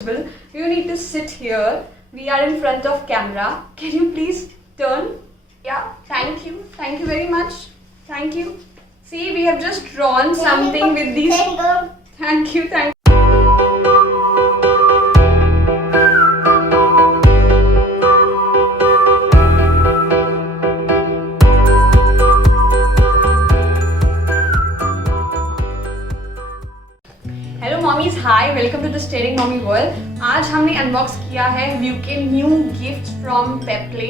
You need to sit here. We are in front of camera. Can you please turn? Yeah, thank you. Thank you very much. Thank you. See, we have just drawn something with these. Thank you. Thank you. Hello mommies, hi, welcome to the steering mommy world. आज हमने unbox किया है view के new gift from पेप्ले।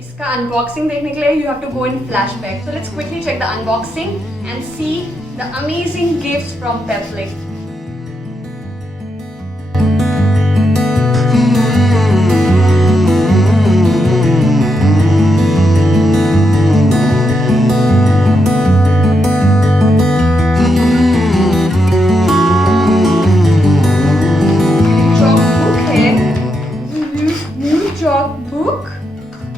इसका unboxing देखने के लिए you have to go in flashback. So let's quickly check the unboxing and see the amazing gifts from PepPlay. Book.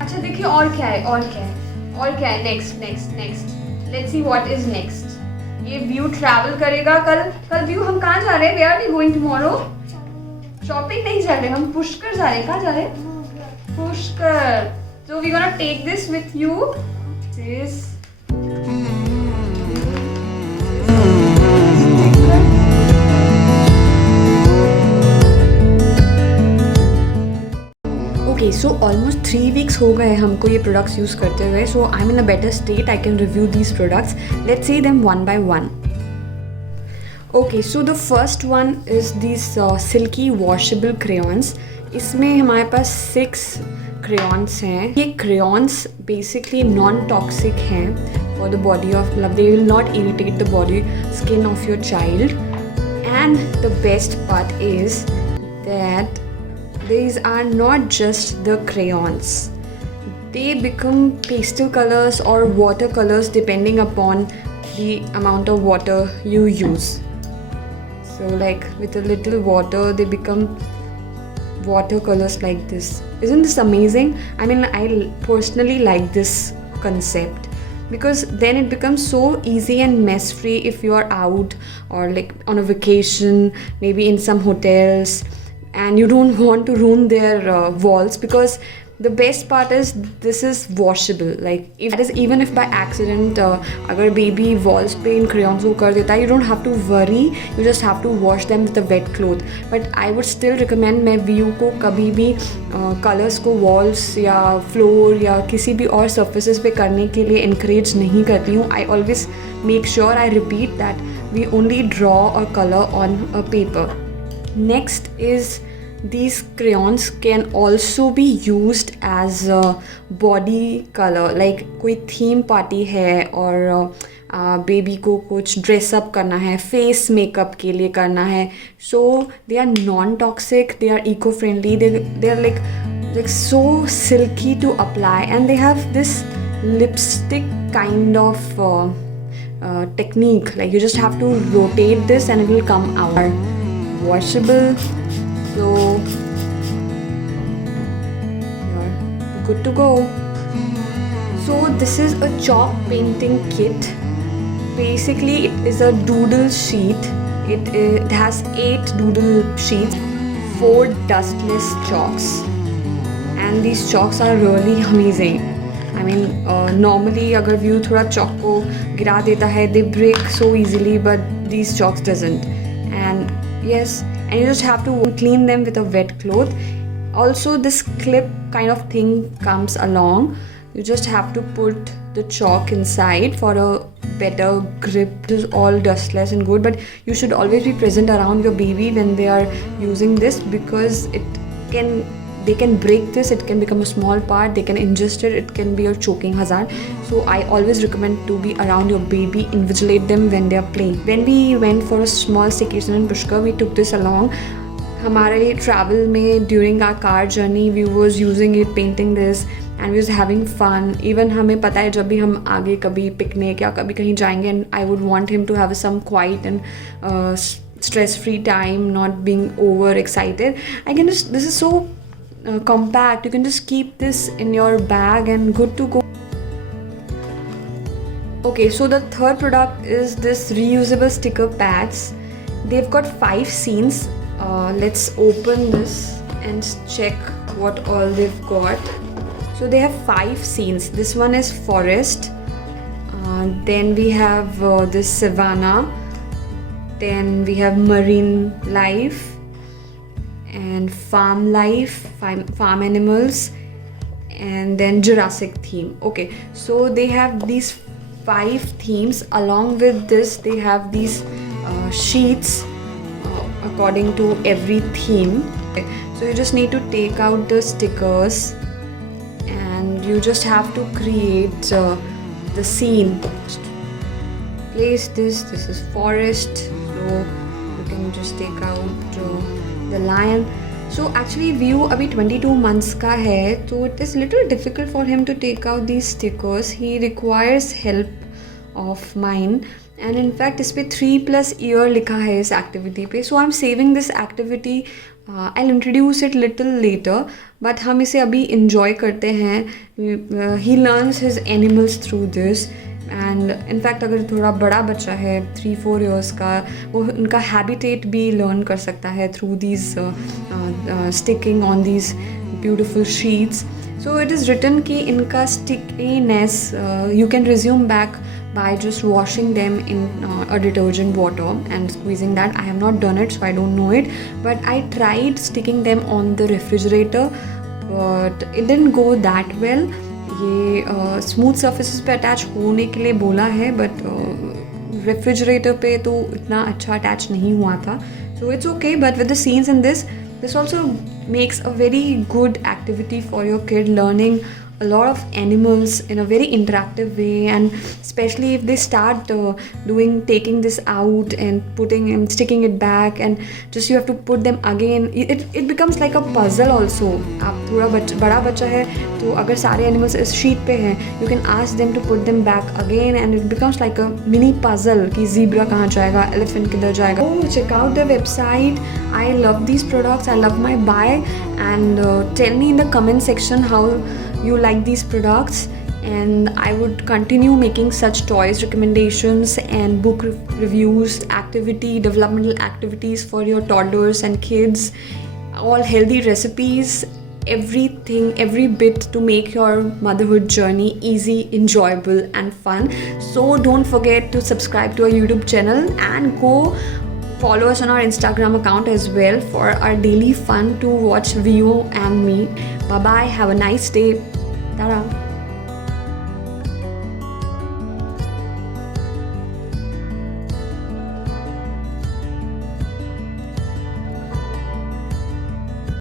अच्छा देखिए और क्या है next let's see what is next. ये व्यू ट्रैवल करेगा कल व्यू हम कहाँ जा रहे हैं? Where are we going tomorrow? Shopping नहीं जा रहे, हम पुष्कर जा रहे हैं। कहाँ जा रहे हैं? Pushkar. So we gonna take this with you. This okay, so almost 3 weeks हो गए हमको ये प्रोडक्ट्स यूज़ करते हुए। So I am in a better state, I can review these products. Let's see them one by one. Okay, so the first one is this silky washable crayons. इसमें हमारे पास 6 crayons हैं। ये crayons basically non toxic हैं for the body of, मतलब they will not irritate the body skin of your child. And the best part is that these are not just the crayons, they become pastel colors or watercolors depending upon the amount of water you use. So like with a little water they become watercolors like this. Isn't this amazing? I mean, I personally like this concept because then it becomes so easy and mess free if you are out or like on a vacation, maybe in some hotels, and you don't want to ruin their walls, because the best part is this is washable. Like if that is, even if by accident agar baby walls pe in crayons ko kar deta, you don't have to worry, you just have to wash them with a wet cloth. But I would still recommend, मैं view को कभी भी colours को walls या floor या किसी भी और सर्फेसेस पे करने के लिए encourage नहीं करती हूँ। I always make sure I repeat that we only draw a color on a paper. Next is these crayons can also be used as a body color. Like कोई theme party है और baby को कुछ dress up करना है, face makeup के लिए करना है, so they are non-toxic, they are eco-friendly, they are like so silky to apply, and they have this lipstick kind of technique. Like you just have to rotate this and it will come out. Washable, so you're good to go. So this is a chalk painting kit. Basically it is a doodle sheet. It has 8 doodle sheets, 4 dustless chalks, and these chalks are really amazing. I mean, normally अगर view थोड़ा chalk को गिरा देता है, they break so easily, but these chalks doesn't. And yes, and you just have to clean them with a wet cloth. Also this clip kind of thing comes along. You just have to put the chalk inside for a better grip. It is all dustless and good, but you should always be present around your baby when they are using this, because they can break this, it can become a small part, they can ingest it, it can be a choking hazard. So I always recommend to be around your baby, invigilate them when they are playing. When we went for a small staycation in Pushkar, we took this along. हमारे travel में during our car journey we was using it, painting this, and we was having fun. Even हमें पता है जब भी हम आगे कभी पिकनिक या कभी कहीं जाएंगे, and I would want him to have some quiet and stress-free time, not being over excited. I can just, this is so compact, you can just keep this in your bag and good to go. Okay, so the third product is this reusable sticker pads. They've got 5 scenes let's open this and check what all they've got. So they have 5 scenes. This one is forest, then we have this savanna, then we have marine life and farm life, farm animals, and then Jurassic theme. Okay, so they have these 5 themes. Along with this, they have these sheets according to every theme. Okay, so you just need to take out the stickers and you just have to create the scene. Place this is forest, so you can just take out the lion. So actually View अभी 22 months का है, so it is little difficult for him to take out these stickers. He requires help of mine, and in fact इस पे 3+ year लिखा है इस activity पे. So I'm saving this activity. I'll introduce it little later, but हम इसे अभी enjoy करते हैं. He learns his animals through this. And in fact अगर थोड़ा बड़ा बच्चा है 3-4 years का, वो उनका हैबिटेट भी लर्न कर सकता है through these sticking on these beautiful sheets. So it is written कि इनका stickiness you can resume back by just washing them in a detergent water and squeezing that. I have not done it, so I don't know it, but I tried sticking them on the refrigerator, but it didn't go that well. ये smooth surfaces पे attach होने के लिए बोला है, but refrigerator पे तो इतना अच्छा अटैच नहीं हुआ था. So it's okay, but with the scenes in this also makes a very good activity for your kid, learning a lot of animals in a very interactive way, and especially if they start taking this out and putting and sticking it back, and just you have to put them again. It becomes like a puzzle also. आप थोड़ा बड़ा बच्चा है तो अगर सारे animals इस sheet पे हैं, you can ask them to put them back again, and it becomes like a mini puzzle कि zebra कहाँ जाएगा, elephant किधर जाएगा. Oh, check out the website. I love these products. I love my buy, and tell me in the comment section how you like these products, and I would continue making such toys recommendations and book reviews, developmental activities for your toddlers and kids, all healthy recipes, everything, every bit to make your motherhood journey easy, enjoyable and fun. So don't forget to subscribe to our YouTube channel and go follow us on our Instagram account as well for our daily fun to watch Vio and me. Bye bye, have a nice day. Ta-da.